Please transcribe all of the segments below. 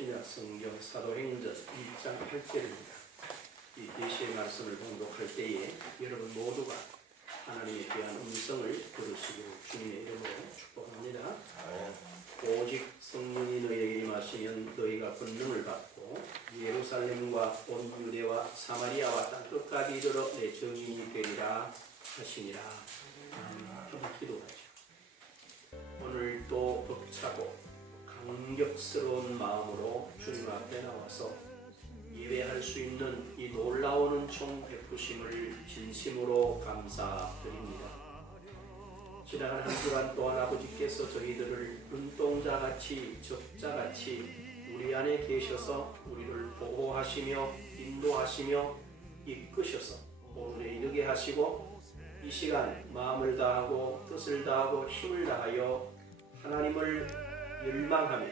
신약 성경 사도행전 1장 8절입니다. 이 계시의 말씀을 봉독할 때에 여러분 모두가 하나님에 대한 음성을 들으시기를 주님의 이름으로 축복합니다. 오직 성령이 너희에게 임하시면 너희가 권능을 받고 예루살렘과 온 유대와 사마리아와 땅끝까지 이르러 내 증인이 되리라 하시니라. 한번 기도하죠. 오늘도 벅차고 감격스러운 마음으로 주님 앞에 나와서 예배할 수 있는 이 놀라운 은총 베푸심을 진심으로 감사드립니다. 지나간 한 주간 동안 아버지께서 저희들을 눈동자같이 적자같이 우리 안에 계셔서 우리를 보호하시며 인도하시며 이끄셔서 오늘에 이르게 하시고 이 시간 마음을 다하고 뜻을 다하고 힘을 다하여 하나님을 열망하며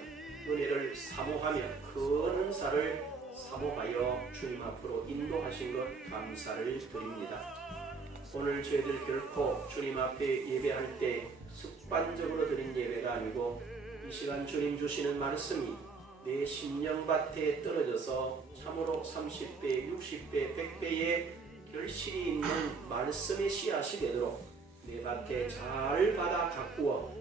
은혜를 사모하며 그 은사를 사모하여 주님 앞으로 인도하신 것 감사를 드립니다. 오늘 저희들 결코 주님 앞에 예배할 때 습관적으로 드린 예배가 아니고 이 시간 주님 주시는 말씀이 내 심령밭에 떨어져서 참으로 30배, 60배, 100배의 결실이 있는 말씀의 씨앗이 되도록 내 밭에 잘 받아 가꾸어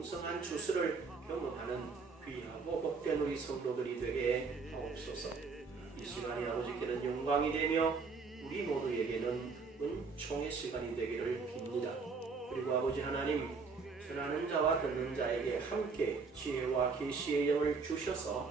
풍성한 추수를 경험하는 귀하고 복된 우리 성도들이 되게 하옵소서. 이 시간이 아버지께는 영광이 되며 우리 모두에게는 은총의 시간이 되기를 빕니다. 그리고 아버지 하나님, 전하는 자와 듣는 자에게 함께 지혜와 계시의 영을 주셔서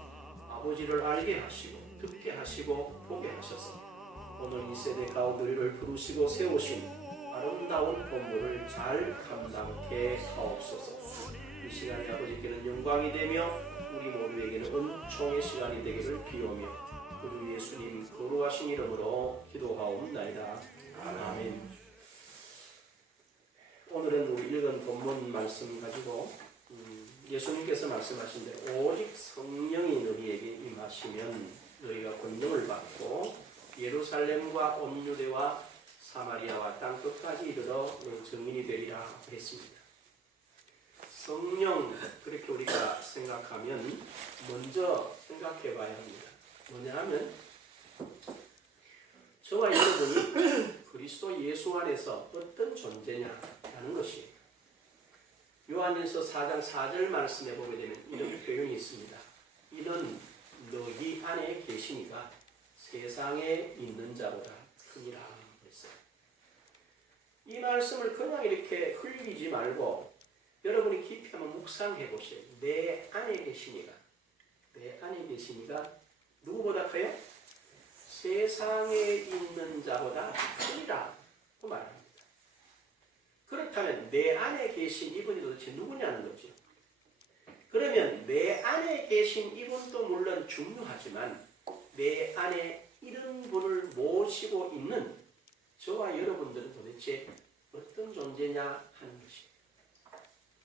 아버지를 알게 하시고 듣게 하시고 보게 하셔서 오늘 이 세대 가운데 우리를 부르시고 세우신 아름다운 본분을 잘 감당케 하옵소서. 이 시간이 아버지께는 영광이 되며 우리 모두에게는 은총의 시간이 되기를 비오며 우리 예수님 거룩하신 이름으로 기도하옵나이다. 아멘. 오늘은 우리 읽은 본문 말씀 가지고 예수님께서 말씀하신 대로 오직 성령이 너희에게 임하시면 너희가 권능을 받고 예루살렘과 온 유대와 사마리아와 땅끝까지 이르러 너희 증인이 되리라 했습니다. 성령, 그렇게 우리가 생각하면 먼저 생각해 봐야 합니다. 뭐냐 하면 저와 여러분이 그리스도 예수 안에서 어떤 존재냐라는 것이에요. 요한일서 4장 4절 말씀에 보게 되면 이런 표현이 있습니다. 이는 너희 안에 계시니가 세상에 있는 자보다 크니라 했어요. 이 말씀을 그냥 이렇게 흘리지 말고 여러분이 깊이 한번 묵상해 보세요. 내 안에 계시니가, 내 안에 계시니가 누구보다 커요? 세상에 있는 자보다 크니라 그 말합니다. 그렇다면 내 안에 계신 이분이 도대체 누구냐는 거죠. 그러면 내 안에 계신 이분도 물론 중요하지만 내 안에 이런 분을 모시고 있는 저와 여러분들은 도대체 어떤 존재냐 하는 것입니다.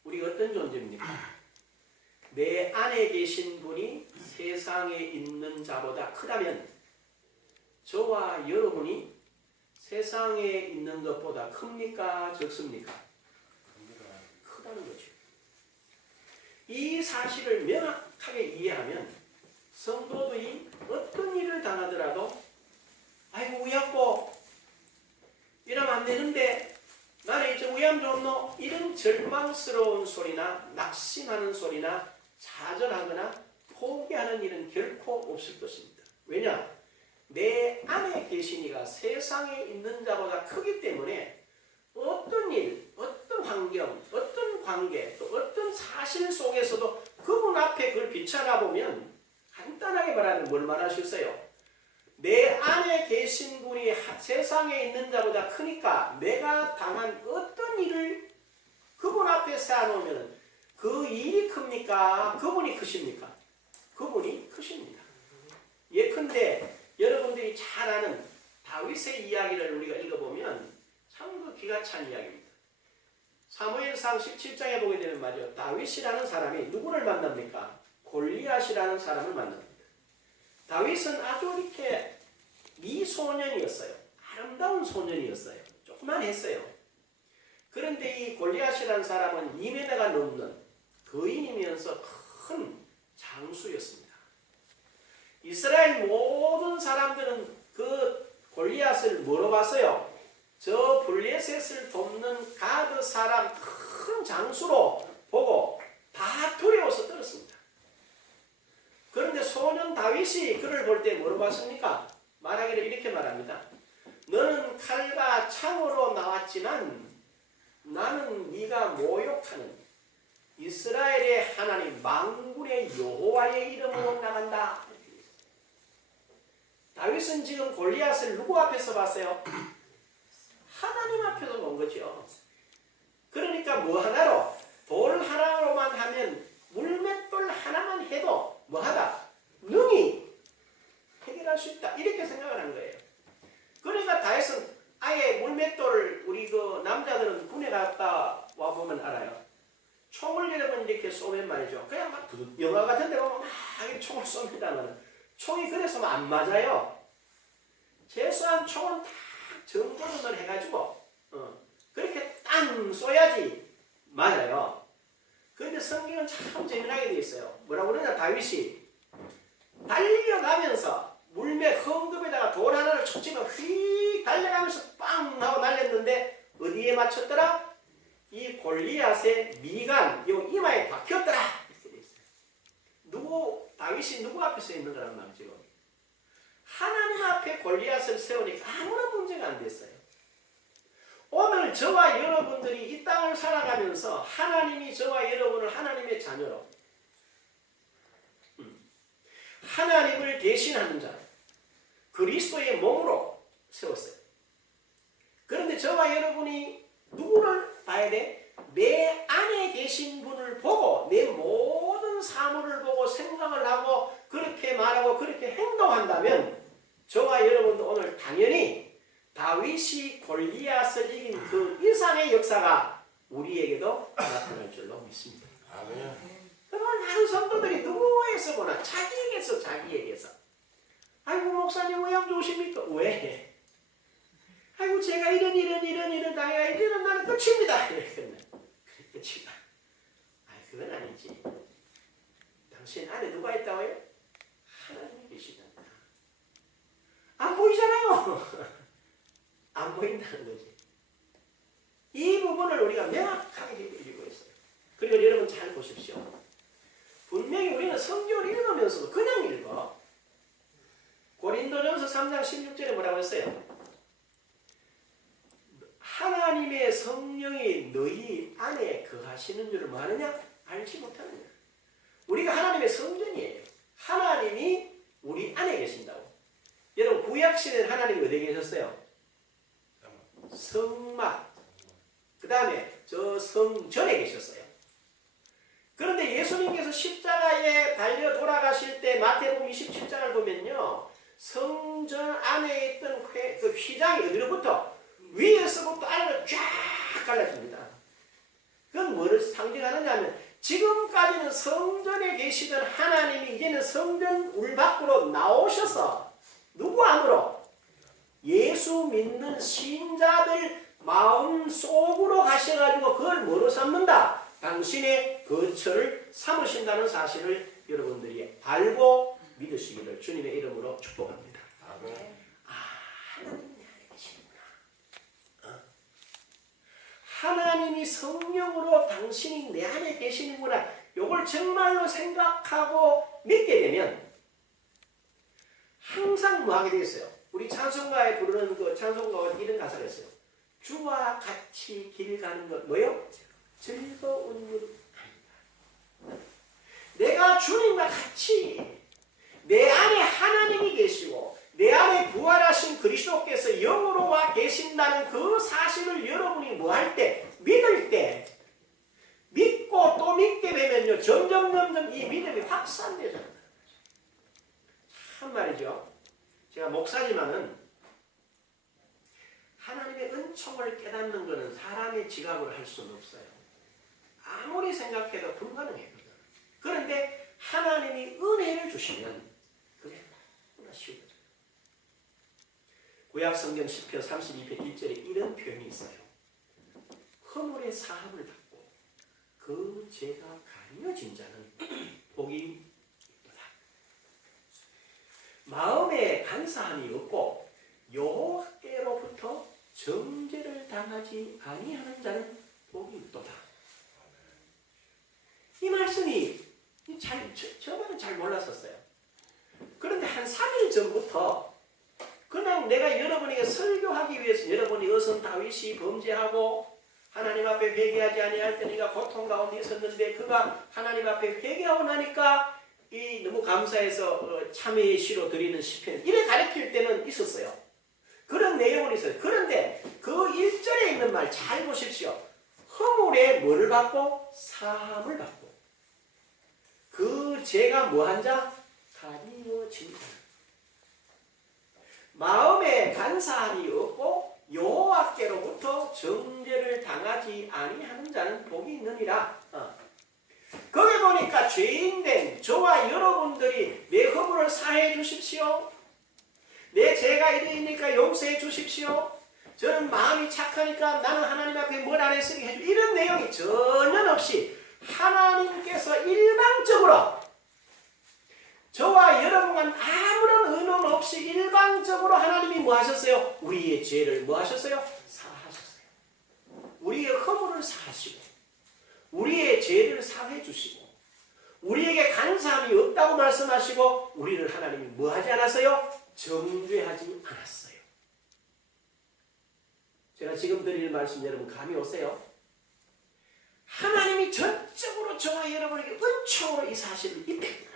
우리가 어떤 존재입니까? 내 안에 계신 분이 세상에 있는 자보다 크다면 저와 여러분이 세상에 있는 것보다 큽니까? 적습니까? 크다는 거죠. 이 사실을 명확하게 이해하면 성도들이 어떤 일을 당하더라도 아이고 우약고 이러면 안 되는데 나는 이제 위암 좋노 이런 절망스러운 소리나 낙심하는 소리나 좌절하거나 포기하는 일은 결코 없을 것입니다. 왜냐? 내 안에 계신 이가 세상에 있는 자보다 크기 때문에 어떤 일, 어떤 환경, 어떤 관계, 또 어떤 사실 속에서도 그분 앞에 그걸 비춰다보면 간단하게 말하면 뭘 말할 수 있어요? 내 안에 계신 분이 세상에 있는 자보다 크니까 내가 당한 어떤 일을 그분 앞에 세워놓으면 그 일이 큽니까? 그분이 크십니까? 그분이 크십니다. 예컨대 여러분들이 잘 아는 다윗의 이야기를 우리가 읽어보면 참 그 기가 찬 이야기입니다. 사무엘상 17장에 보게 되면 말이요, 다윗이라는 사람이 누구를 만납니까? 골리앗이라는 사람을 만납니다. 다윗은 아주 이렇게 미소년이었어요. 아름다운 소년이었어요. 조그만했어요. 그런데 이 골리앗이라는 사람은 2m가 넘는 거인이면서 큰 장수였습니다. 이스라엘 모든 사람들은 그 골리앗을 뭐로 봤어요? 저 블레셋을 돕는 가드 사람 큰 장수로 보고 다 두려워서 떨었습니다. 그런데 소년 다윗이 그를 볼 때 뭐로 봤습니까? 말하기를 이렇게 말합니다. 너는 칼과 창으로 나왔지만 나는 네가 모욕하는 이스라엘의 하나님 만군의 여호와의 이름으로 나간다. 다윗은 지금 골리앗을 누구 앞에서 봤어요? 하나님 앞에서 본 거죠. 그러니까 뭐 하나로? 돌 하나로만 하면 물맷돌 하나만 해도 뭐하다? 능히 해결할 수 있다. 이렇게 생각을 한 거예요. 그러니까 다윗은 아예 물맷돌을 우리 그 남자들은 군에 갔다 와보면 알아요. 총을 여러분 이렇게 쏘면 말이죠. 그냥 막 영화 같은 데 보면 막 총을 쏩니다만 총이 그래서 안 맞아요. 최소한 총은 다 정도전을 해가지고 그렇게 땅 쏘야지 맞아요. 그런데 성경은 참 재미나게 되어 있어요. 뭐라고 그러냐? 다윗이 달려가면서 물매 헝겊에다가 돌 하나를 툭 치면 휙 달려가면서 빵 하고 날렸는데 어디에 맞췄더라? 이 골리앗의 미간 요 이마에 박혔더라. 이렇게 되어 있어요. 다윗이 누구 앞에 서 있는 거란 말이죠. 하나님 앞에 골리앗을 세우니까 아무런 문제가 안 됐어요. 오늘 저와 여러분들이 이 땅을 살아가면서 하나님이 저와 여러분을 하나님의 자녀로 하나님을 대신하는 자 그리스도의 몸으로 세웠어요. 그런데 저와 여러분이 누구를 봐야 돼? 내 안에 계신 분을 보고 내 모든 사물을 보고 생각을 하고 그렇게 말하고 그렇게 행동한다면 저와 여러분도 오늘 당연히 다윗이 골리앗을 이긴 그 이상의 역사가 우리에게도 나타날 줄로 믿습니다. 그러면 많은 성도들이 누구에서 보나 자기에게서 아이고 목사님 왜 안 좋으십니까? 왜? 아이고 제가 이런 당해가 이런 나는 끝입니다. 끝이다. 그건 아니지. 당신 안에 누가 있다고요? 하나님이 계시다. 안 보이잖아요. 안 보인다는 거지. 이 부분을 우리가 명확하게 해드리고 있어요. 그리고 여러분 잘 보십시오. 분명히 우리는 성경을 읽으면서도 그냥 읽어. 고린도전서 3장 16절에 뭐라고 했어요? 하나님의 성령이 너희 안에 거하시는 줄을 뭐하느냐? 알지 못하느냐? 우리가 하나님의 성전이에요. 하나님이 우리 안에 계신다고. 여러분 구약시대는 하나님이 어디에 계셨어요? 성막. 그 다음에 저 성전에 계셨어요. 그런데 예수님께서 십자가에 달려 돌아가실 때 마태복음 27장을 보면요. 성전 안에 있던 그 휘장이 어디로부터? 위에서부터 아래로 쫙 갈라집니다. 그건 뭐를 상징하느냐 하면 지금까지는 성전에 계시던 하나님이 이제는 성전 울 밖으로 나오셔서 누구 안으로? 예수 믿는 신자들 마음 속으로 가셔가지고 그걸 뭐로 삼는다? 당신의 거처를 삼으신다는 사실을 여러분들이 알고 믿으시기를 주님의 이름으로 축복합니다. 하나님이 안에 계시는구나. 하나님이 성령으로 당신이 내 안에 계시는구나. 이걸 정말로 생각하고 믿게 되면 항상 뭐 하게 되어 있어요? 우리 찬송가에 부르는 그 찬송가가 이런 가사가 있어요. 주와 같이 길 가는 것 뭐요? 즐거운 일 아니다. 내가 주님과 같이 내 안에 하나님이 계시고 내 안에 부활하신 그리스도께서 영으로 와 계신다는 그 사실을 여러분이 뭐 할 때? 믿을 때 믿고 또 믿게 되면요 점점 이 믿음이 확산되잖아요. 참 말이죠. 제가 목사지만은 하나님의 은총을 깨닫는 것은 사람의 지각으로 할 수는 없어요. 아무리 생각해도 불가능해요. 그런데 하나님이 은혜를 주시면 그게 너무나 쉬워져요. 구약성경 10편 32편 1절에 이런 표현이 있어요. 허물의 사함을 받고 그 죄가 가려진 자는 복이 있도다. 마음에 간사함이 없고 여호와께로부터 정죄를 당하지 아니하는 자는 복이 있도다. 이 말씀이 저번에 잘 몰랐었어요. 그런데 한 3일 전부터 그냥 내가 여러분에게 설교하기 위해서 여러분이 어선 다윗이 범죄하고 하나님 앞에 회개하지 아니할 때니까 고통 가운데 있었는데 그가 하나님 앞에 회개하고 나니까 이 너무 감사해서 참회의 시로 드리는 시편 이래 가르칠 때는 있었어요. 그런 내용은 있어요. 그런데 그 1절에 있는 말 잘 보십시오. 허물에 뭐를 받고? 사함을 받고 그 죄가 뭐한 자? 가리워진다. 마음에 간사함이 없고 여호와께로부터 정죄를 당하지 아니하는 자는 복이 있느니라. 거기 보니까 죄인된 저와 여러분들이 내 허물을 사해 주십시오. 내 죄가 이러니까 용서해 주십시오. 저는 마음이 착하니까 나는 하나님 앞에 뭘 안 했으니 해주. 이런 내용이 전혀 없이 하나님께서 일방적으로 저와 여러분과 아무런 의논 없이 일방적으로 하나님이 뭐 하셨어요? 우리의 죄를 뭐 하셨어요? 사하셨어요. 우리의 허물을 사하시고 우리의 죄를 사해 주시고 우리에게 간사함이 없다고 말씀하시고 우리를 하나님이 뭐 하지 않았어요? 정죄하지 않았어요. 제가 지금 드리는 말씀 여러분 감이 오세요? 하나님이 전적으로 저와 여러분에게 은총으로 이 사실을 입혔다는 거야.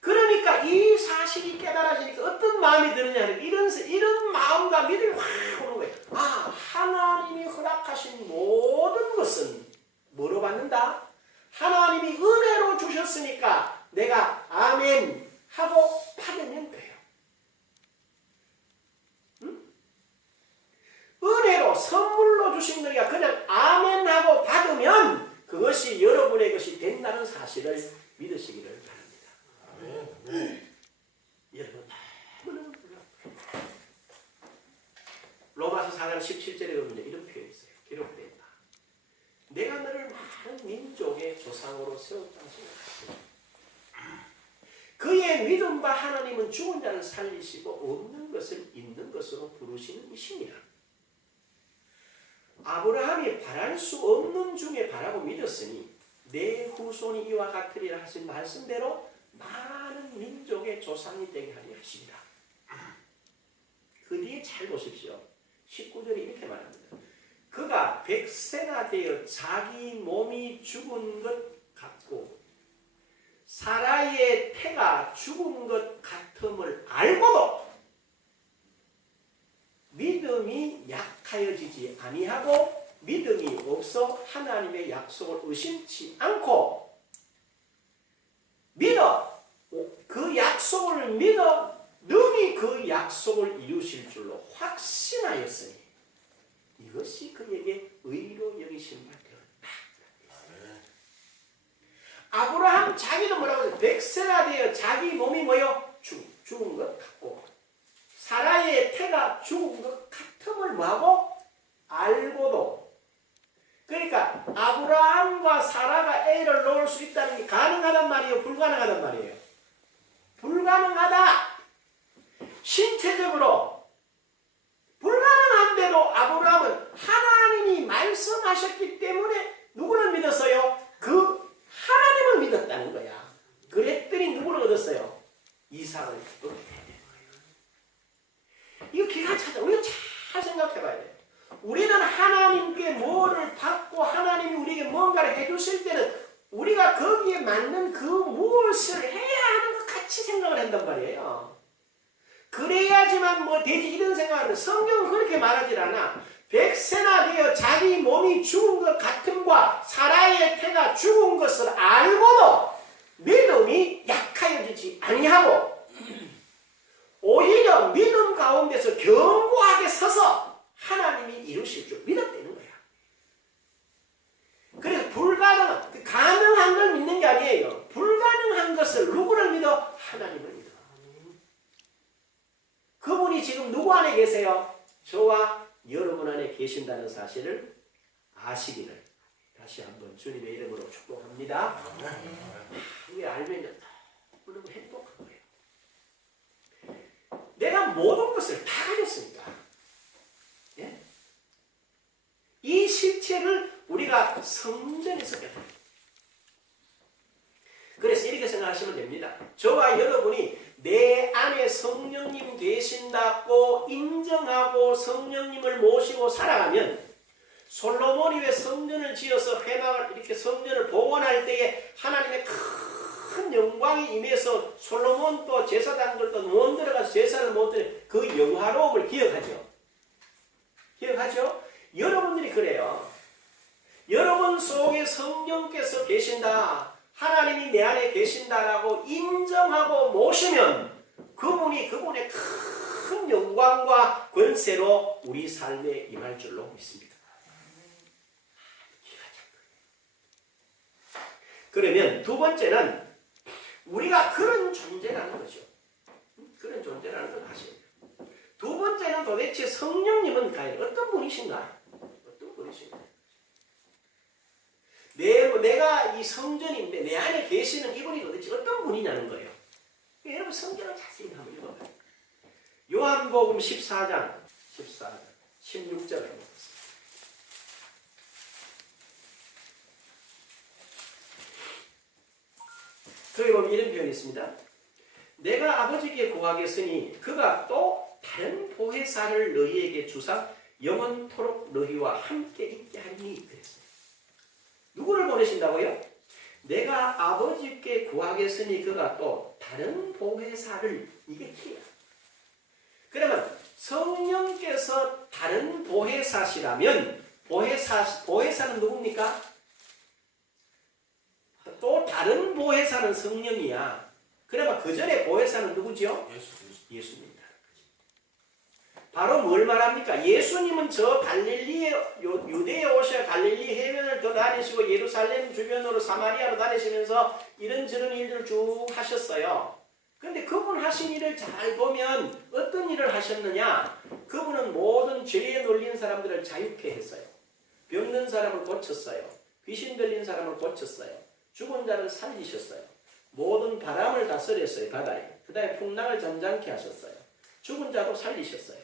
그러니까 이 사실이 깨달아지니까 어떤 마음이 드느냐는 이런 마음과 믿음이 확 오는 거예요. 아, 하나님이 허락하신 모든 것은 뭐로 받는다? 하나님이 은혜로 주셨으니까 내가 아멘 하고 받으면 돼요. 응? 은혜로 선물로 주신 거니까 그냥 아멘 하고 받으면 그것이 여러분의 것이 된다는 사실을 믿으시기를 바랍니다. 아멘. 여러분 너무너무 놀랍다. 로마서 4장 17절에 보면 이런 표현이 있어요. 기록되어 있다. 내가 너를 많은 민족의 조상으로 세웠다 하시는 그의 믿음과 하나님은 죽은 자를 살리시고 없는 것을 있는 것으로 부르시는 이시니라. 아브라함이 바랄 수 없는 중에 바라고 믿었으니 내 후손이 이와 같으리라 하신 말씀대로 많은 민족의 조상이 되게 하려 하십니다. 그 뒤에 잘 보십시오. 19절에 이렇게 말합니다. 그가 백세가 되어 자기 몸이 죽은 것 같고 사라이의 태가 죽은 것 같음을 알고도 믿음이 약하여지지 아니하고 믿음이 없어 하나님의 약속을 의심치 않고 믿어 그 약속을 믿어 능히 그 약속을 이루실 줄로 확신하였으니 이것이 그에게 의로 여기신 바 되었다. 아브라함 자기도 뭐라고 해서 백세가 되어 자기 몸이 뭐요? 죽은 것 같고 사라의 태가 죽은 것 같음을 뭐하고? 알고도. 그러니까 아브라함과 사라가 애를 낳을 수 있다는 게 가능하단 말이에요? 불가능하단 말이에요? 불가능하다. 신체적으로 불가능한데도 아브라함은 하나님이 말씀하셨기 때문에 누구를 믿었어요? 그 하나님을 믿었다는 거야. 그랬더니 누구를 얻었어요? 이삭을 얻게 되는 거예요. 이거 기가 차죠. 우리가 잘 생각해봐야 돼요. 우리는 하나님께 뭐를 받고 하나님이 우리에게 뭔가를 해주실 때는 우리가 거기에 맞는 그 무엇을 해야 하는 것 같이 생각을 한단 말이에요. 그래야지만 뭐 되지 이런 생각을 성경은 그렇게 말하지 않아. 백세나 되어 자기 몸이 죽은 것 같음과 사라의 태가 죽은 것을 알고도 믿음이 약하여지지 아니하고 오히려 믿음 가운데서 견고하게 서서 하나님이 이루실 줄 믿었다는 거야. 그래서 불가능한, 가능한 걸 믿는 게 아니에요. 불가능한 것을 누구를 믿어? 하나님을 믿어. 그분이 지금 누구 안에 계세요? 저와 여러분 안에 계신다는 사실을 아시기를 다시 한번 주님의 이름으로 축복합니다. 이게 알면 너무 행복합니다. 모든 것을 다 가졌으니까. 예? 이 실체를 우리가 성전에서 배워요. 그래서 이렇게 생각하시면 됩니다. 저와 여러분이 내 안에 성령님 계신다고 인정하고 성령님을 모시고 살아가면, 솔로몬이 왜 성전을 지어서 회막을 이렇게 성전을 봉헌할 때에 하나님의 큰 영광이 임해서 솔로몬도 제사장들도 못 들어가서 제사를 못 드려, 그 영화로움을 기억하죠. 기억하죠? 여러분들이 그래요. 여러분 속에 성령께서 계신다, 하나님이 내 안에 계신다라고 인정하고 모시면 그분이 그분의 큰 영광과 권세로 우리 삶에 임할 줄로 믿습니다. 그러면 두 번째는 우리가 그런 존재라는 거죠. 그런 존재라는 걸 아셔야 돼요. 두 번째는 도대체 성령님은 과연 어떤 분이신가? 어떤 분이신가? 내가 이 성전인데 내 안에 계시는 이분이 도대체 어떤 분이냐는 거예요. 여러분 성경을 자세히 한번 읽어봐요. 요한복음 14장 16절을 보겠습니다. 거기 보면 이런 표현이 있습니다. 내가 아버지께 구하겠으니 그가 또 다른 보혜사를 너희에게 주사 영원토록 너희와 함께 있게 하리니 그랬어요. 누구를 보내신다고요? 내가 아버지께 구하겠으니 그가 또 다른 보혜사를, 이게 키야. 그러면 성령께서 다른 보혜사시라면 보혜사는 누굽니까? 또 다른 보혜사는 성령이야. 그러면 그 전에 보혜사는 누구죠? 예수님이다. 바로 뭘 말합니까? 예수님은 저 갈릴리에 유대에 오셔 갈릴리 해변을 더 다니시고 예루살렘 주변으로 사마리아로 다니시면서 이런저런 일들을 쭉 하셨어요. 근데 그분 하신 일을 잘 보면 어떤 일을 하셨느냐? 그분은 모든 죄에 놀린 사람들을 자유케 했어요. 병든 사람을 고쳤어요. 귀신 들린 사람을 고쳤어요. 죽은 자를 살리셨어요. 모든 바람을 다스렸어요. 바다에. 그 다음에 풍랑을 잠잠케 하셨어요. 죽은 자도 살리셨어요.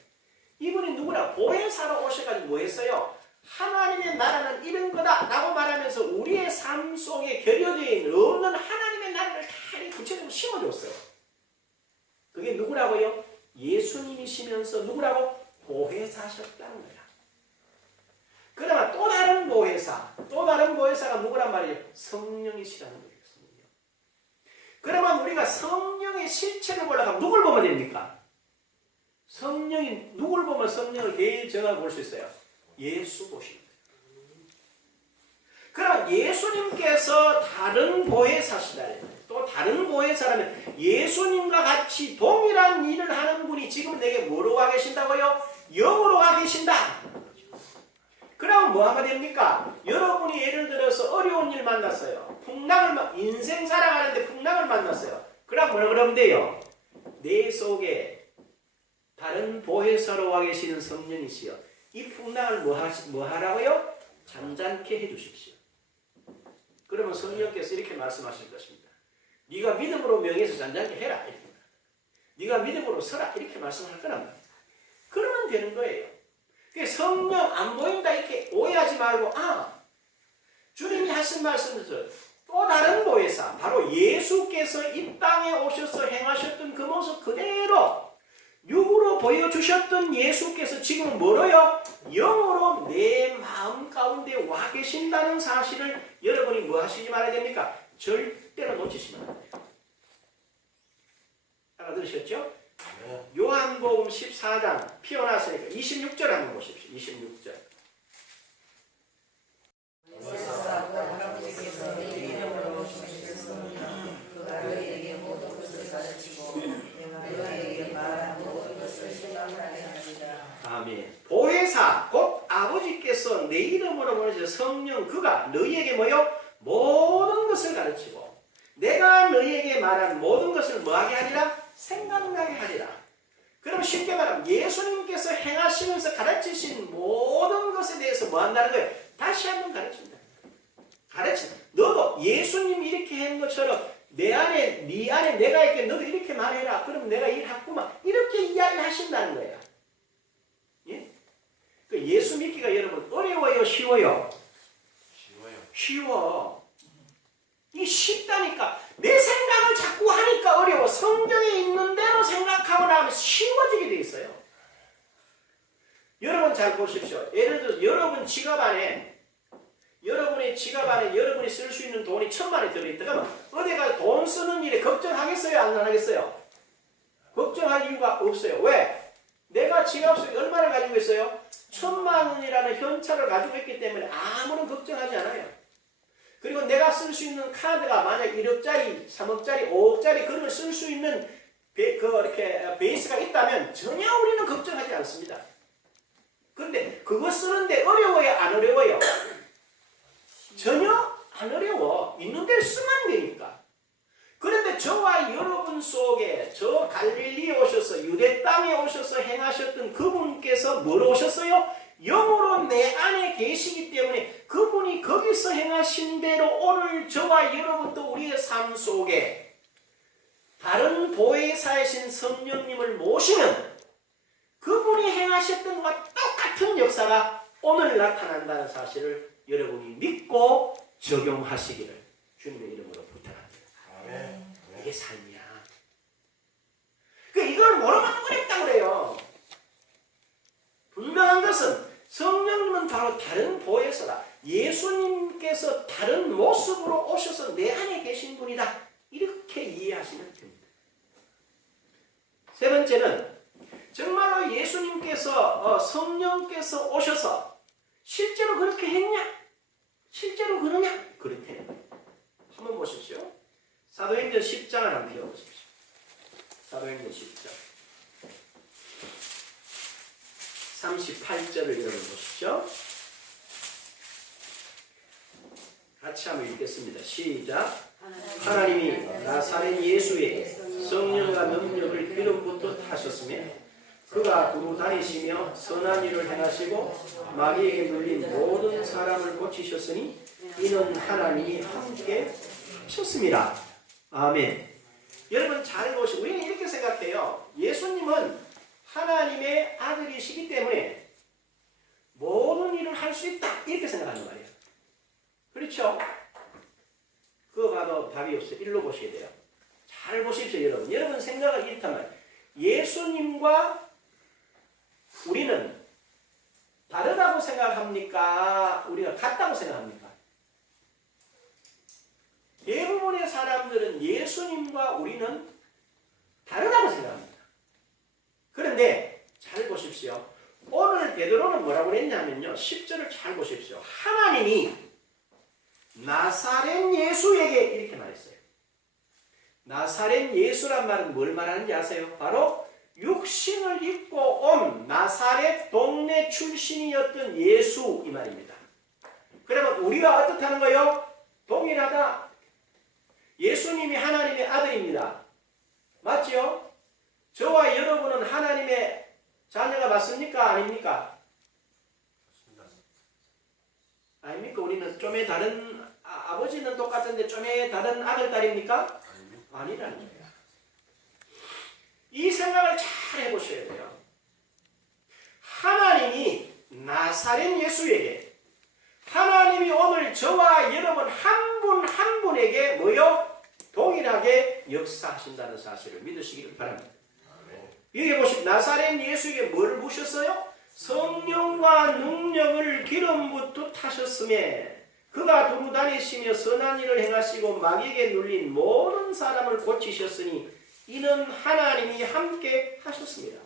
이분이 누구라? 보혜사로 오셔가지고 뭐 했어요? 하나님의 나라는 이런 거다 라고 말하면서 우리의 삶 속에 결여되어 있는 없는 하나님의 나라를 다 구체적으로 심어줬어요. 그게 누구라고요? 예수님이시면서 누구라고? 보혜사셨다는 거야. 그러나 또 다른 보혜사가 누구란 말이에요? 성령이시라는 거예요. 성령. 그러면 우리가 성령의 실체를 보려고 하면 누굴 보면 됩니까? 성령이 누굴 보면 성령을 제일 정확히 볼 수 있어요? 예수 보시는 거예요. 그럼 예수님께서 다른 보혜사시라면, 또 다른 보혜사라면 예수님과 같이 동일한 일을 하는 분이 지금 내게 뭐로 와 계신다고요? 영으로 와 계신다. 그럼 뭐 하면 됩니까? 여러분이 예를 들어서 어려운 일 만났어요. 인생 살아가는데 풍랑을 만났어요. 그럼 뭐라 그러면 돼요? 내 속에 다른 보혜사로 와 계시는 성령이시여, 이 풍랑을 뭐 하라고요? 잠잠케 해주십시오. 그러면 성령께서 이렇게 말씀하실 것입니다. 네가 믿음으로 명예에서 잠잠케 해라. 이렇게. 네가 믿음으로 서라. 이렇게 말씀할 거란 말이에요. 그러면 되는 거예요. 성령 안 보인다 이렇게 오해하지 말고, 주님이 하신 말씀에서 또 다른 보혜사, 바로 예수께서 이 땅에 오셔서 행하셨던 그 모습 그대로 육으로 보여주셨던 예수께서 지금 뭐로요? 영으로 내 마음 가운데 와 계신다는 사실을 여러분이 뭐 하시지 말아야 됩니까? 절대로 놓치시면 안 돼요. 알아들으셨죠? 요한복음 14장 피어났으니까 26절 한번 보십시오. 26절. 아멘. 보혜사 곧 아버지께서 내 이름으로 보내신 성령 그가 너희에게 뭐요? 모든 것을 가르치고 내가 너희에게 말한 모든 것을 뭐하게 하리라? 생각나게 하리라. 그럼 쉽게 말하면 예수님께서 행하시면서 가르치신 모든 것에 대해서 뭐 한다는 거예요? 다시 한번 가르친다. 가르친다. 너도 예수님이 이렇게 한 것처럼 네 안에 내가 있게 너도 이렇게 말해라. 그럼 내가 일하구만. 이렇게 이야기할 하신다는 거예요. 예? 그 예수 믿기가 여러분 어려워요, 쉬워요? 쉬워. 이 쉽다니까. 내 생각을 자꾸 하니까 어려워. 성경에 있는 대로 생각하고 나면 쉬워지게 돼 있어요. 여러분 잘 보십시오. 예를 들어 여러분의 지갑 안에 여러분이 쓸 수 있는 돈이 1,000만 원이 들어있다. 그러면 어디가 돈 쓰는 일에 걱정하겠어요? 안 하겠어요? 걱정할 이유가 없어요. 왜? 내가 지갑 속에 얼마를 가지고 있어요? 1,000만 원이라는 현찰을 가지고 있기 때문에 아무런 걱정하지 않아요. 그리고 내가 쓸 수 있는 카드가 만약 1억짜리, 3억짜리, 5억짜리 그런 걸 쓸 수 있는 이렇게 베이스가 있다면 전혀 우리는 걱정하지 않습니다. 그런데 그거 쓰는데 어려워요? 안 어려워요? 전혀 안 어려워. 있는 대로 쓰면 되니까. 그런데 저와 여러분 속에 저 갈릴리에 오셔서 유대 땅에 오셔서 행하셨던 그분께서 뭐로 오셨어요? 영으로 내 안에 계시기 때문에 그분이 거기서 행하신 대로 오늘 저와 여러분도 우리의 삶 속에 다른 보혜사이신 성령님을 모시는 그분이 행하셨던 것과 똑같은 역사가 오늘 나타난다는 사실을 여러분이 믿고 적용하시기를 주님의 이름으로 부탁합니다. 이게 삶이야. 이걸 모르면 어렵다고 그래요. 분명한 것은 성령님은 바로 다른 보혜사다. 예수님께서 다른 모습으로 오셔서 내 안에 계신 분이다. 이렇게 이해하시면 됩니다. 세 번째는 정말로 예수님께서 성령께서 오셔서 실제로 그렇게 했냐? 실제로 그러냐? 그렇대. 한번 보십시오. 사도행전 10장을 한번 펴보십시오. 사도행전 10장 38절을 읽어보십시오. 같이 한번 읽겠습니다. 시작. 하나님이 나사렛 예수에게 성령과 능력을 기름부터 타셨으며 그가 두루 다니시며 선한 일을 행하시고 마귀에게 눌린 모든 사람을 고치셨으니 이는 하나님이 함께 하셨습니다. 아멘. 여러분 잘 보시고 우리는 이렇게 생각해요. 예수님은 하나님의 아들이시기 때문에 모든 일을 할 수 있다 이렇게 생각하는 말이에요. 그렇죠? 그거 봐도 답이 없어요. 일로 보셔야 돼요. 잘 보십시오 여러분. 여러분 생각은 이렇단 말이에요. 예수님과 우리는 다르다고 생각합니까? 우리가 같다고 생각합니까? 대부분의 사람들은 예수님과 우리는 다르다고 생각합니다. 그런데 잘 보십시오. 오늘 베드로는 뭐라고 했냐면요. 10절을 잘 보십시오. 하나님이 나사렛 예수에게 이렇게 말했어요. 나사렛 예수란 말은 뭘 말하는지 아세요? 바로 육신을 입고 온 나사렛 동네 출신이었던 예수 이 말입니다. 그러면 우리가 어떻다는 거예요? 동일하다. 예수님이 하나님의 아들입니다. 맞죠? 저와 여러분은 하나님의 자녀가 맞습니까? 아닙니까? 아닙니까? 우리는 좀의 다른 아버지는 똑같은데 좀의 다른 아들, 딸입니까? 아니라는 거예요. 이 생각을 잘 해보셔야 돼요. 하나님이 나사렛 예수에게 하나님이 오늘 저와 여러분 한 분 한 분에게 뭐요? 동일하게 역사하신다는 사실을 믿으시기를 바랍니다. 여기 보시면 나사렛 예수에게 뭘 부셨어요? 성령과 능력을 기름부터 타셨음에 그가 두루 다니시며 선한 일을 행하시고 마귀에게 눌린 모든 사람을 고치셨으니 이는 하나님이 함께 하셨습니다.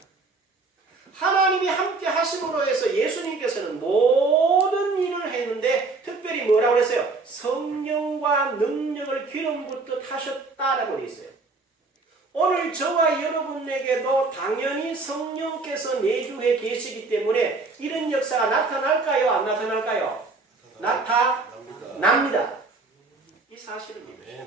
하나님이 함께 하심으로 해서 예수님께서는 모든 일을 했는데 특별히 뭐라고 했어요? 성령과 능력을 기름부터 타셨다라고 되어 있어요. 오늘 저와 여러분에게도 당연히 성령께서 내주해 계시기 때문에 이런 역사가 나타날까요? 안 나타날까요? 나타납니다. 이 사실을 믿으세요.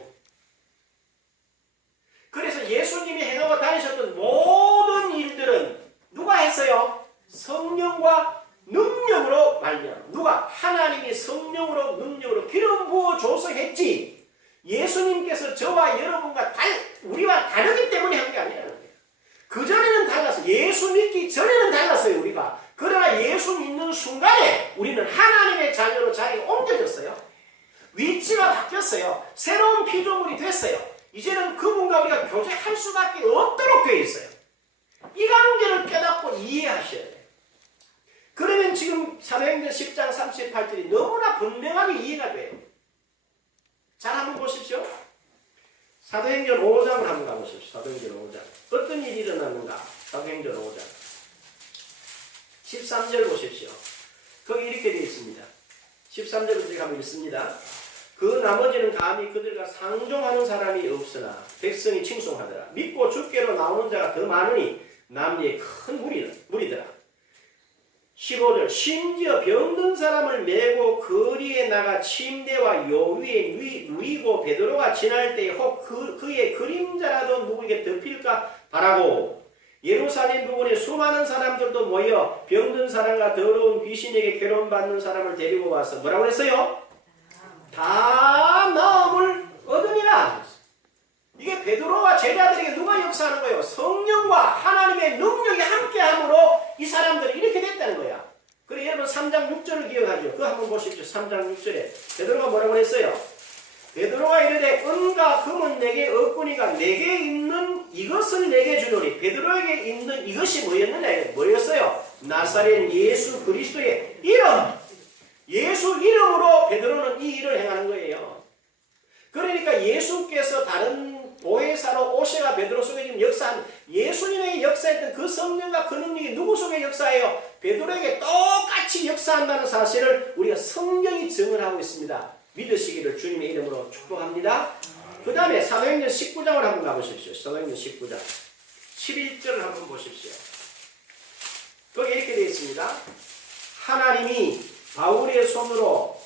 그래서 예수님이 행하고 다니셨던 모든 일들은 누가 했어요? 성령과 능력으로 말미암아. 누가? 하나님이 성령으로 능력으로 기름 부어줘서 했지. 예수님께서 저와 여러분과 우리와 다르기 때문에 한 게 아니라는 거예요. 그전에는 달라서 예수님 살 수밖에 없도록 되어 있어요. 이 관계를 깨닫고 이해하셔야 돼요. 그러면 지금 사도행전 10장 38절이 너무나 분명하게 이해가 돼요. 잘 한번 보십시오. 사도행전 5장을 한번 가보십시오. 사도행전 5장. 어떤 일이 일어났는가? 사도행전 5장. 13절 보십시오. 거기 이렇게 되어 있습니다. 13절부터 제가 한번 읽습니다. 그 나머지는 감히 그들과 상종하는 사람이 없으나 백성이 칭송하더라. 믿고 주께로 나오는 자가 더 많으니 남녀의 큰 무리더라. 15절 심지어 병든 사람을 메고 거리에 나가 침대와 요 위에 누이고 베드로가 지날 때에 혹 그의 그림자라도 누구에게 덮일까 바라고 예루살렘 부근에 수많은 사람들도 모여 병든 사람과 더러운 귀신에게 괴로움받는 사람을 데리고 와서 뭐라고 그랬어요? 다 나음을 얻으니라. 이게 베드로와 제자들에게 누가 역사하는 거예요? 성령과 하나님의 능력이 함께함으로 이 사람들이 이렇게 됐다는 거야. 그래 여러분 3장 6절을 기억하죠. 그거 한번 보십시오. 3장 6절에 베드로가 뭐라고 했어요? 베드로가 이르되 은과 금은 내게 없거니가 내게 있는 이것을 내게 주노니. 베드로에게 있는 이것이 뭐였느냐? 뭐였어요? 나사렛 예수 그리스도의 이름. 예수 이름으로 베드로는 이 일을 행하는 거예요. 그러니까 예수께서 다른 보혜사로 오셔가 베드로 속에 지금 역사한 예수님에게 역사했던 그 성령과 그 능력이 누구 속에 역사해요? 베드로에게 똑같이 역사한다는 사실을 우리가 성경이 증언하고 있습니다. 믿으시기를 주님의 이름으로 축복합니다. 그 다음에 사도행전 19장을 한번 가보십시오. 사도행전 19장 11절을 한번 보십시오. 거기 이렇게 되어 있습니다. 하나님이 바울의 손으로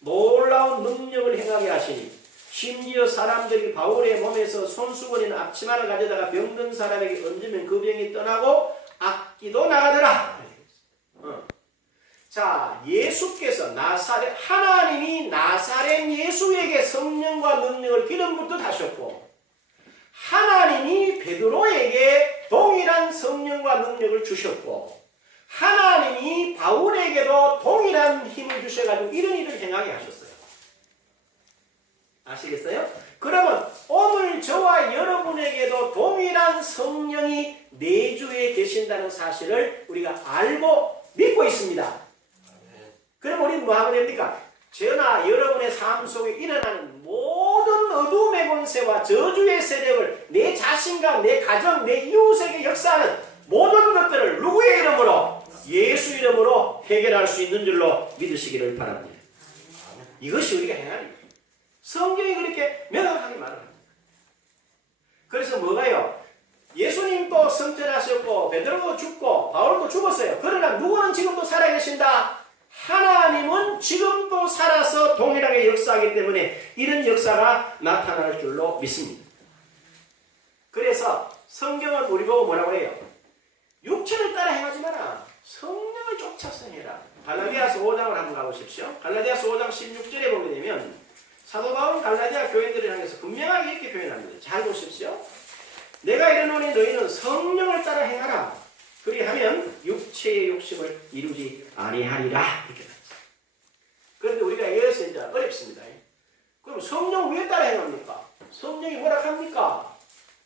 놀라운 능력을 행하게 하시니 심지어 사람들이 바울의 몸에서 손수건이나 앞치마를 가져다가 병든 사람에게 얹으면 그 병이 떠나고 악기도 나가더라. 자, 예수께서 하나님이 나사렛 예수에게 성령과 능력을 기름부터 하셨고 하나님이 베드로에게 동일한 성령과 능력을 주셨고 하나님이 바울에게도 동일한 힘을 주셔가지고 이런 일을 행하게 하셨어요. 아시겠어요? 그러면 오늘 저와 여러분에게도 동일한 성령이 내주에 계신다는 사실을 우리가 알고 믿고 있습니다. 그럼 우리는 뭐 하면 됩니까? 저나 여러분의 삶 속에 일어나는 모든 어둠의 권세와 저주의 세력을 내 자신과 내 가정, 내 이웃에게 역사하는 모든 것들을 누구의 이름으로? 예수 이름으로 해결할 수 있는 줄로 믿으시기를 바랍니다. 이것이 우리가 행하는 일이에요. 성경이 그렇게 명확하게 말을 합니다. 그래서 뭐가요? 예수님도 승천하셨고 베드로도 죽고 바울도 죽었어요. 그러나 누구는 지금도 살아계신다? 하나님은 지금도 살아서 동일하게 역사하기 때문에 이런 역사가 나타날 줄로 믿습니다. 그래서 성경은 우리 보고 뭐라고 해요? 육체를 따라 행하지 마라. 성령을 쫓아서 해라. 갈라디아서 5장을 한번 가보십시오. 갈라디아서 5장 16절에 보게 되면 사도 바울은 갈라디아 교인들을 향해서 분명하게 이렇게 표현합니다. 잘 보십시오. 내가 이르노니 너희는 성령을 따라 행하라. 그리하면 육체의 욕심을 이루지 아니하리라. 이렇게 말했어요. 그런데 우리가 여기서 이제 어렵습니다. 그럼 성령 왜 따라 행합니까? 성령이 뭐락합니까?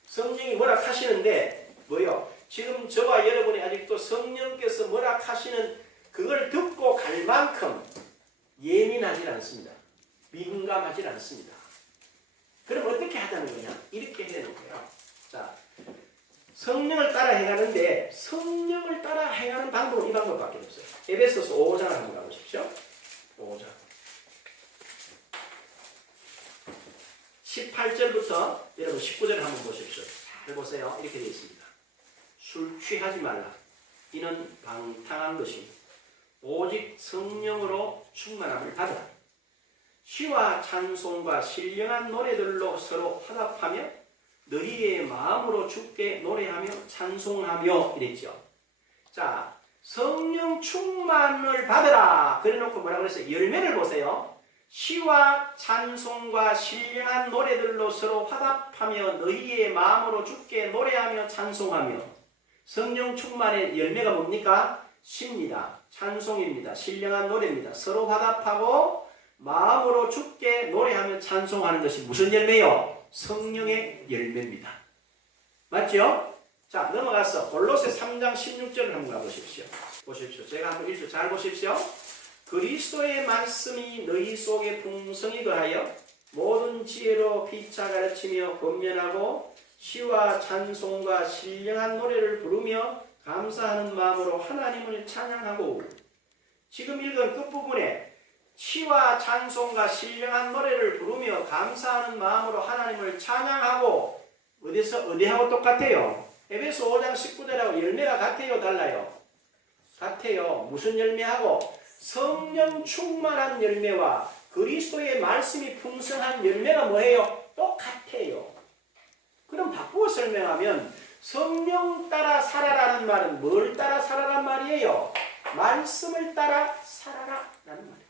성령이 뭐락하시는데 뭐요? 지금 저와 여러분이 아직도 성령께서 뭐락하시는 그걸 듣고 갈 만큼 예민하지 않습니다. 민감하지 않습니다. 그럼 어떻게 하자는 거냐? 이렇게 해야 되는 거예요. 자, 성령을 따라 행하는데 성령을 따라 행하는 방법은 이 방법밖에 없어요. 에베소서 5장을 한번 가보십시오. 5장 18절부터 여러분 19절을 한번 보십시오. 잘 보세요. 이렇게 되어 있습니다. 술 취하지 말라. 이는 방탕한 것이 오직 성령으로 충만함을 받으라. 시와 찬송과 신령한 노래들로 서로 화답하며 너희의 마음으로 주께 노래하며 찬송하며 이랬죠. 자, 성령 충만을 받으라. 그래놓고 뭐라고 그랬어요? 열매를 보세요. 시와 찬송과 신령한 노래들로 서로 화답하며 너희의 마음으로 주께 노래하며 찬송하며. 성령 충만의 열매가 뭡니까? 시입니다. 찬송입니다. 신령한 노래입니다. 서로 화답하고 마음으로 주께 노래하며 찬송하는 것이 무슨 열매요? 성령의 열매입니다. 맞죠? 자, 넘어가서 골로새 3장 16절을 한번 가보십시오. 보십시오. 제가 한번 읽죠. 잘 보십시오. 그리스도의 말씀이 너희 속에 풍성히 거하여 모든 지혜로 피차 가르치며 권면하고 시와 찬송과 신령한 노래를 부르며 감사하는 마음으로 하나님을 찬양하고, 지금 읽은 끝부분에 시와 찬송과 신령한 노래를 부르며 감사하는 마음으로 하나님을 찬양하고, 어디하고 똑같아요? 에베소 5장 19절하고 열매가 같아요, 달라요? 같아요. 무슨 열매하고? 성령 충만한 열매와 그리스도의 말씀이 풍성한 열매가 뭐예요? 똑같아요. 그럼 바꾸어 설명하면 성령 따라 살아라는 말은 뭘 따라 살아란 말이에요? 말씀을 따라 살아라 라는 말이에요.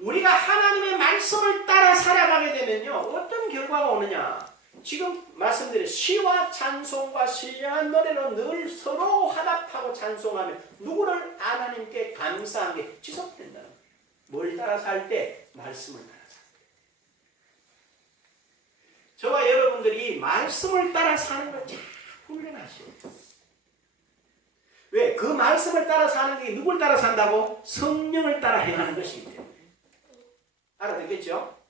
우리가 하나님의 말씀을 따라 살아가게 되면요, 어떤 결과가 오느냐? 지금 말씀드린 시와 찬송과 신령한 노래로 늘 서로 화답하고 찬송하며 누구를 하나님께 감사한 게 지속된다는 거예요. 뭘 따라 살 때? 말씀을 따라 살 때. 저와 여러분들이 말씀을 따라 사는 걸 잘 훈련하셔야 돼요. 왜? 그 말씀을 따라 사는 게 누굴 따라 산다고? 성령을 따라 행하는 것이기 때문에. 알아듣겠죠?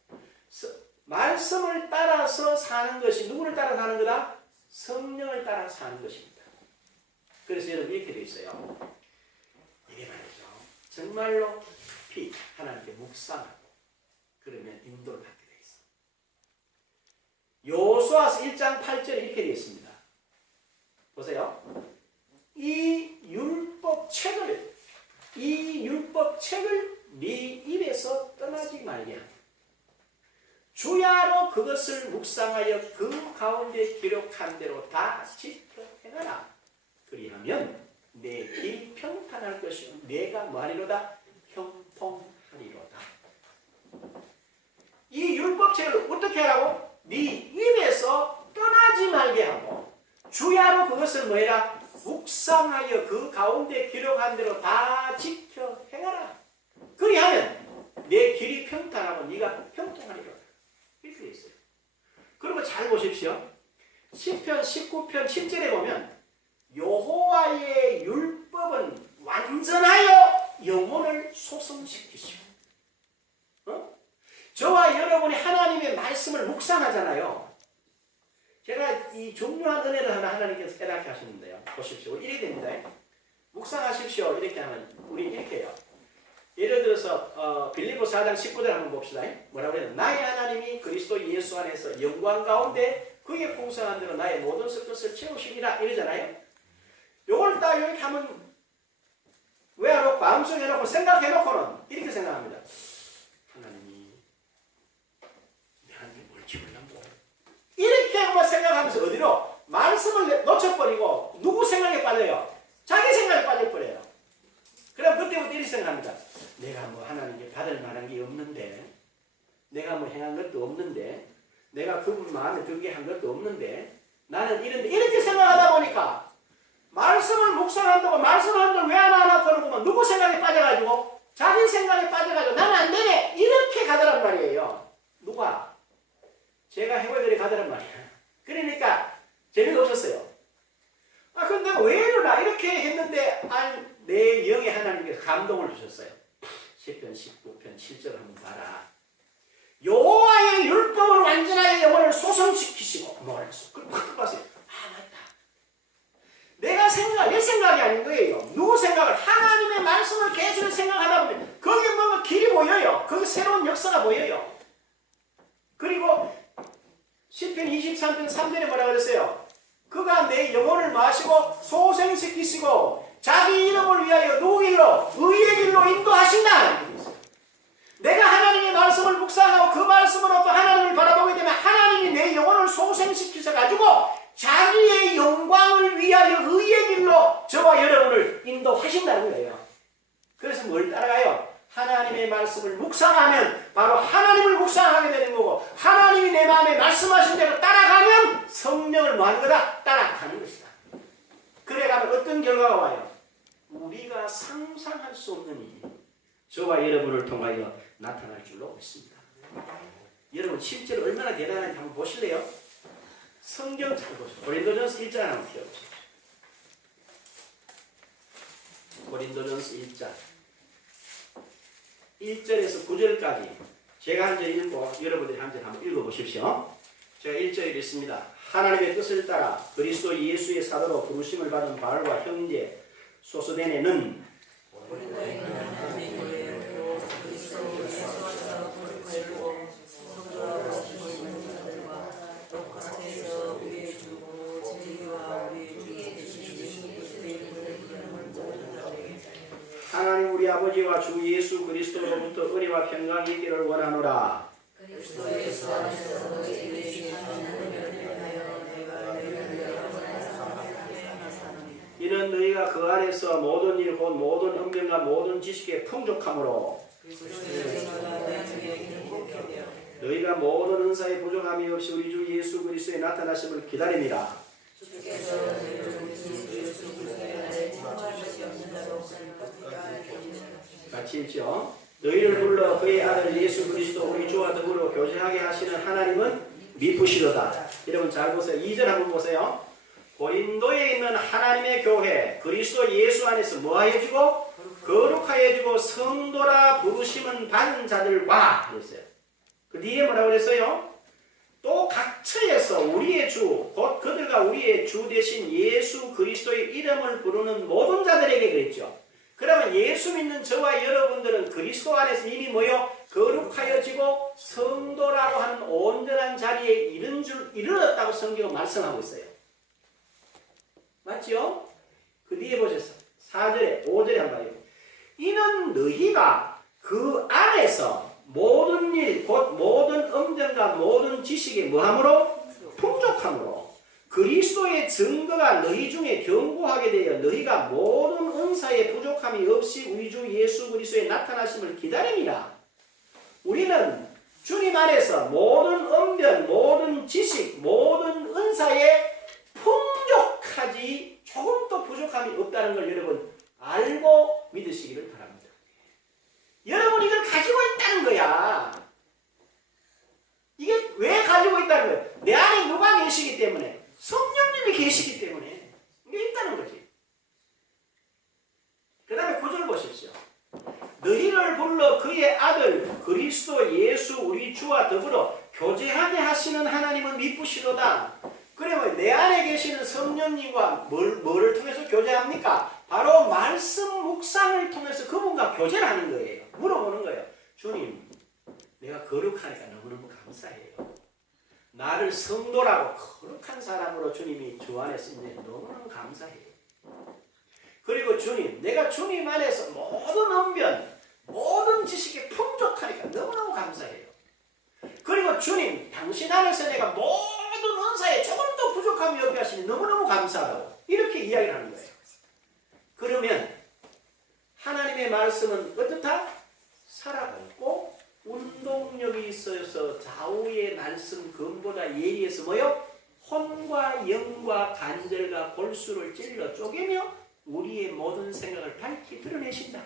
말씀을 따라서 사는 것이 누구를 따라 사는 거다? 성령을 따라 사는 것입니다. 그래서 여러분 이렇게 되어 있어요. 이게 말이죠. 정말로 깊이 하나님께 묵상하고 그러면 인도를 받게 되어 있어요. 여호수아서 1장 8절에 이렇게 되어 있습니다. 보세요. 이 율법 책을 네 입에서 떠나지 말게 하라. 주야로 그것을 묵상하여 그 가운데 기록한 대로 다 지켜 행하라. 그리하면 내 길 평탄할 것이요 내가 말이로다 형통하리로다. 이 율법책을 어떻게 하라고? 네 입에서 떠나지 말게 하고 주야로 그것을 뭐해라? 묵상하여 그 가운데 기록한 대로 다 지켜 행하라. 그리하면 내 길이 평탄하고 네가 형통하리로다. 이렇게 있어요. 그리고 잘 보십시오. 시편 19편 7절에 보면 여호와의 율법은 완전하여 영혼을 소성시키시고, 저와 여러분이 하나님의 말씀을 묵상하잖아요. 제가 이 중요한 은혜를 하나님께서 깨닫게 하시는데요. 보십시오. 이렇게 됩니다. 묵상하십시오. 이렇게 하면 우리 이렇게 해요. 예를 들어서 빌립보 4장 19절 한번 봅시다. 뭐라고 해요? 나의 하나님이 그리스도 예수 안에서 영광 가운데 그의 풍성한 대로 나의 모든 것을 채우시리라 이러잖아요. 요걸 딱 이렇게 하면 외워놓고 마음속에 해놓고 생각해놓고는 이렇게 생각합니다. 하나님이 내한테 뭘 지으려고 이렇게 한번 생각하면서 어디로? 말씀을 놓쳐버리고 누구 생각에 빠져요? 자기 생각에 빠져버려요. 그럼 그때부터 이렇게 생각합니다. 내가 뭐 하나님께 받을 만한 게 없는데, 내가 뭐 행한 것도 없는데, 내가 그분 마음에 들게 한 것도 없는데, 나는 이런데 이렇게 생각하다 보니까 말씀을 묵상한다고 말씀한다고 왜 안 하나 그러고 누구 생각에 빠져가지고 자기 생각에 빠져가지고 나는 안 되네 이렇게 가더란 말이에요. 누가? 제가 해보더니 가더란 말이에요. 그러니까 재미가 없었어요. 근데 왜 이러나 이렇게 했는데 내 영에 하나님께서 감동을 주셨어요. 시편 19편 7절 한번 봐라. 여호와의 율법을 완전하게 영혼을 소성시키시고 뭐라 했어? 그걸 팍 봤어요. 맞다. 내 생각이 아닌 거예요. 누구 생각을? 하나님의 말씀을 계속 생각하다 보면 거기에 뭔가 길이 보여요. 거기 새로운 역사가 보여요. 그리고 시편 23편 3절에 뭐라 그랬어요? 그가 내 영혼을 마시고 소생시키시고 자기 이름을 위하여 누구 길로? 의의 길로 인도하신다. 내가 하나님의 말씀을 묵상하고 그 말씀으로 또 하나님을 바라보게 되면 하나님이 내 영혼을 소생시키셔가지고 자기의 영광을 위하여 의의 길로 저와 여러분을 인도하신다는 거예요. 그래서 뭘 따라가요? 하나님의 말씀을 묵상하면 바로 하나님을 묵상하게 되는 거고, 하나님이 내 마음에 말씀하신 대로 따라가면 성령을 뭐 하는 거다? 따라가는 것이다. 그래가면 어떤 결과가 와요? 우리가 상상할 수 없는 일이 저와 여러분을 통하여 나타날 줄로 믿습니다. 여러분 실제로 얼마나 대단한지 한번 보실래요? 성경 잘 보세요. 고린도전서 1장 한번 펴보세요. 고린도전서 1장 1절에서 9절까지 제가 한 절 읽고 여러분들이 한 절 한번 읽어보십시오. 제가 1절 읽습니다. 하나님의 뜻을 따라 그리스도 예수의 사도로 부르심을 받은 바울과 형제 소스데네는 하나님 우리 아버지와 주 예수 그리스도로부터 은혜와 평강이 있기를 원하노라. 이는 너희가 그 안에서 모든 일 곧 모든 은명과 모든 지식에 풍족함으로 너희가 모든 은사에 부족함이 없이 우리 주 예수 그리스도의 나타나심을 기다립니다. 같이 읽죠. 너희를 불러 그의 아들 예수 그리스도 우리 주와 더불어 교제하게 하시는 하나님은 미쁘시도다. 여러분 잘 보세요. 2절 한번 보세요. 고린도에 있는 하나님의 교회 그리스도 예수 안에서 뭐하여지고 거룩하여지고 성도라 부르심은 받은 자들과 그랬어요. 그 뒤에 뭐라고 그랬어요? 또 각처에서 우리의 주 곧 그들과 우리의 주 되신 예수 그리스도의 이름을 부르는 모든 자들에게 그랬죠. 그러면 예수 믿는 저와 여러분들은 그리스도 안에서 이미 뭐요? 거룩하여지고 성도라고 하는 온전한 자리에 이르렀다고 성경은 말씀하고 있어요. 맞죠? 그 뒤에 보셨어요. 4절에 5절에 한 말이에요. 이는 너희가 그 안에서 모든 일 곧 모든 엄정과 모든 지식에 뭐함으로? 풍족함으로 그리스도의 증거가 너희 중에 견고하게 되어 너희가 모든 은사에 부족함이 없이 우리 주 예수 그리스도의 나타나심을 기다립니다. 우리는 주님 안에서 모든 언변, 모든 지식, 모든 은사에 풍족하지 조금도 부족함이 없다는 걸 여러분 알고 믿으시기를 바랍니다. 여러분 이걸 가지고 있다는 거야. 이게 왜 가지고 있다는 거예요? 내 안에 누가 계시기 때문에, 성령님이 계시기 때문에 이게 있다는 거지. 그 다음에 9절 보십시오. 너희를 불러 그의 아들 그리스도 예수 우리 주와 더불어 교제하게 하시는 하나님은 미쁘시도다. 그러면 내 안에 계시는 성령님과 뭐를 통해서 교제합니까? 바로 말씀 묵상을 통해서 그분과 교제를 하는 거예요. 물어보는 거예요. 주님, 내가 거룩하니까 너무너무 감사해요. 나를 성도라고 거룩한 사람으로 주님이 주 안에 쓰는데 너무너무 감사해요. 그리고 주님, 내가 주님 안에서 모든 언변, 모든 지식에 풍족하니까 너무너무 감사해요. 그리고 주님, 당신 안에서 내가 모든 은사에 조금도 부족함이 없게 하시니 너무너무 감사하다고 이렇게 이야기를 하는 거예요. 그러면 하나님의 말씀은 어떻다? 살아있고 운동력이 있어서 좌우의 말씀 근보다 예리해서 뭐요? 혼과 영과 관절과 골수를 찔러 쪼개며 우리의 모든 생각을 밝히 드러내신다.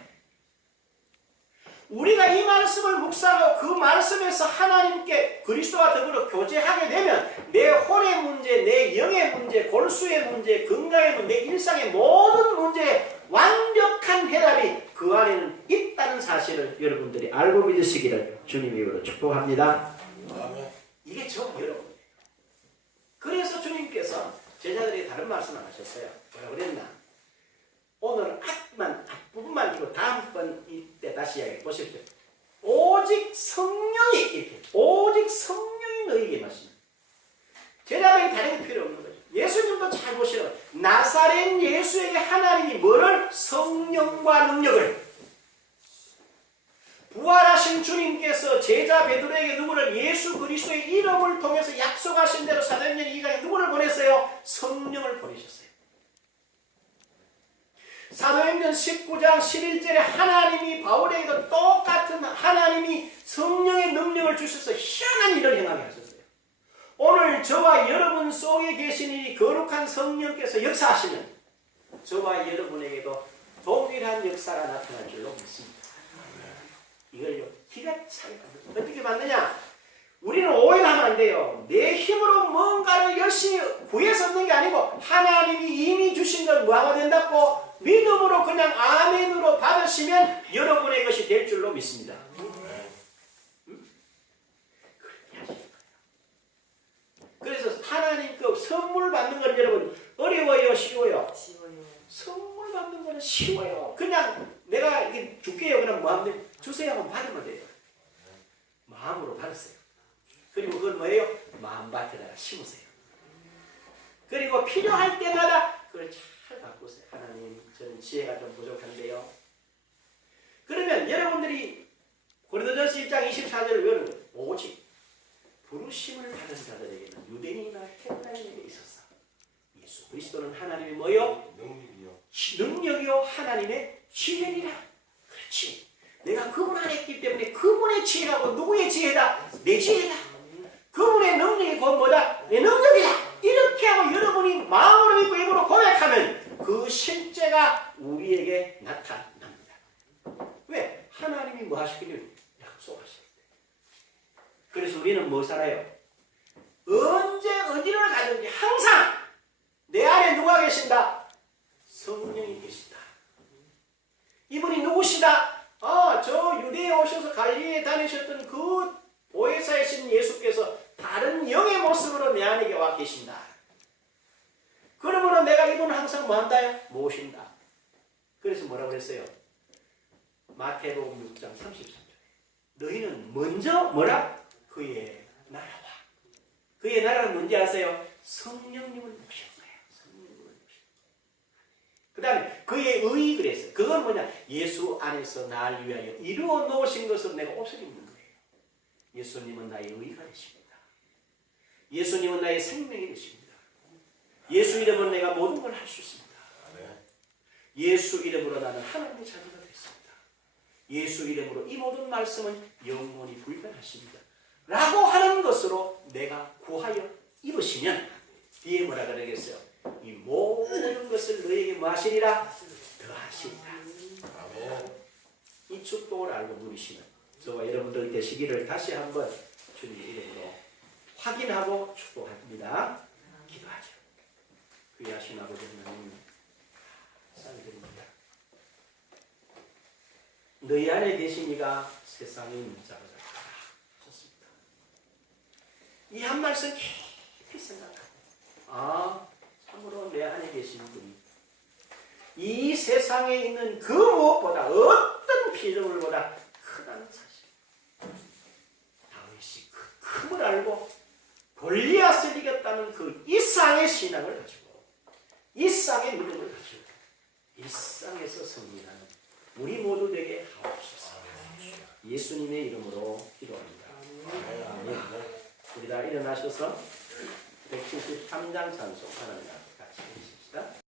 우리가 이 말씀을 묵상하고 그 말씀에서 하나님께 그리스도와 더불어 교제하게 되면 내 혼의 문제, 내 영의 문제, 골수의 문제, 건강의 문제, 내 일상의 모든 문제에 완벽한 해답이 그 안에는 있다는 사실을 여러분들이 알고 믿으시기를 주님의 이름으로 축복합니다. 이게 저 여러분이에요. 그래서 주님께서 제자들이 다른 말씀을 하셨어요. 뭐라고 그랬나? 오늘 앞부분만 이고 다음번 이때 다시 이야기해 보십시오. 오직 성령이 이렇게 오직 성령이 너희에게 마시는 제자들이 다른 게 필요 없는 거죠. 예수님도 잘 보시면 나사렛 예수에게 하나님이 뭐를? 성령과 능력을 부활하신 주님께서 제자 베드로에게 누구를? 예수 그리스도의 이름을 통해서 약속하신 대로 사도행전 2장에 누구를 보냈어요? 성령을 보내셨어요. 사도행전 19장 11절에 하나님이 바울에게도 똑같은 하나님이 성령의 능력을 주셔서 희한한 일을 행하게 하셨어요. 오늘 저와 여러분 속에 계신 이 거룩한 성령께서 역사하시면 저와 여러분에게도 동일한 역사가 나타날 줄로 믿습니다. 이걸요 기가 차게 어떻게 받느냐? 우리는 오해하면 안 돼요. 내 힘으로 뭔가를 열심히 구해서 얻는 게 아니고 하나님이 이미 주신 걸 뭐하면 된다고 믿음으로 그냥 아멘으로 받으시면 여러분의 것이 될 줄로 믿습니다. 그렇게 하시는 거예요. 그래서 하나님 그 선물 받는 건 여러분 어려워요, 쉬워요? 쉬워요. 선물 받는 거는 쉬워요. 그냥 내가 이게 줄게요. 그럼 뭐 하면 주세요 하면 받으면 돼요. 마음으로 받으세요. 그리고 그건 뭐예요? 마음밭에다가 심으세요. 그리고 필요할 때마다 그걸 잘 바꾸세요. 하나님, 저는 지혜가 좀 부족한데요. 그러면 여러분들이 고린도전서 1장 24절을 외우는 거예요. 오직 부르심을 받은 자들에게는 유대인이나 헬라인에게 있었어. 예수 그리스도는 하나님의 뭐요? 능력이요 하나님의 지혜니라. 그렇지. 내가 그분 안에 있기 때문에 그분의 지혜라고 누구의 지혜다? 내 지혜다. 그분의 능력이 곧 뭐다? 내 능력이다. 이렇게 하고 여러분이 마음으로 믿고 입으로 고백하면 그 실제가 우리에게 나타납니다. 왜? 하나님이 뭐 하시기를 약속하실 때. 그래서 우리는 뭐 살아요? 언제 어디를 가든지 항상 내 안에 누가 계신다? 성령이 계신다. 이분이 누구시다? 저 유대에 오셔서 갈릴리에 다니셨던 그 보혜사이신 예수께서 다른 영의 모습으로 내 안에 와 계신다. 그러므로 내가 이분을 항상 뭐한다요? 모신다. 그래서 뭐라고 그랬어요? 마태복음 6장 33절. 너희는 먼저 뭐라? 그의 나라와. 그의 나라는 뭔지 아세요? 성령님을 모신 거예요. 성령님을 모신. 그 다음에 그의 의 그랬어요. 그건 뭐냐? 예수 안에서 날 위하여 이루어 놓으신 것을 내가 옷을 입는 거예요. 예수님은 나의 의가 되십니다. 예수님은 나의 생명이 되십니다. 예수 이름으로 내가 모든 걸 할 수 있습니다. 예수 이름으로 나는 하나님의 자녀가 됐습니다. 예수 이름으로 이 모든 말씀은 영원히 불변하십니다. 라고 하는 것으로 내가 구하여 이루시면 뒤에 뭐라 그러겠어요? 이 모든 것을 너에게 뭐 하시리라? 더하시리라. 이 축복을 알고 누리시는 저와 여러분들 되시기를 다시 한번 주님 이름으로 확인하고 축복합니다. 기도하죠. 귀하신 아버지 하나님 감사드립니다. 너희 안에 계신 이가 세상에 있는 자가 좋습니다. 이 한 말씀 깊이 생각하고 참으로 내 안에 계신 분이 이 세상에 있는 그 무엇보다 어떤 피조물보다 크다는 사실. 다윗이 그 큼을 알고 골리앗을 이겼다는 그 이상의 신앙을 가지고 이상의 믿음을 가지고 일상에서 승리하는 우리 모두 되게 하옵소서. 예수님의 이름으로 기도합니다. 아멘. 우리 다 일어나셔서 173장 찬송 하나님 앞에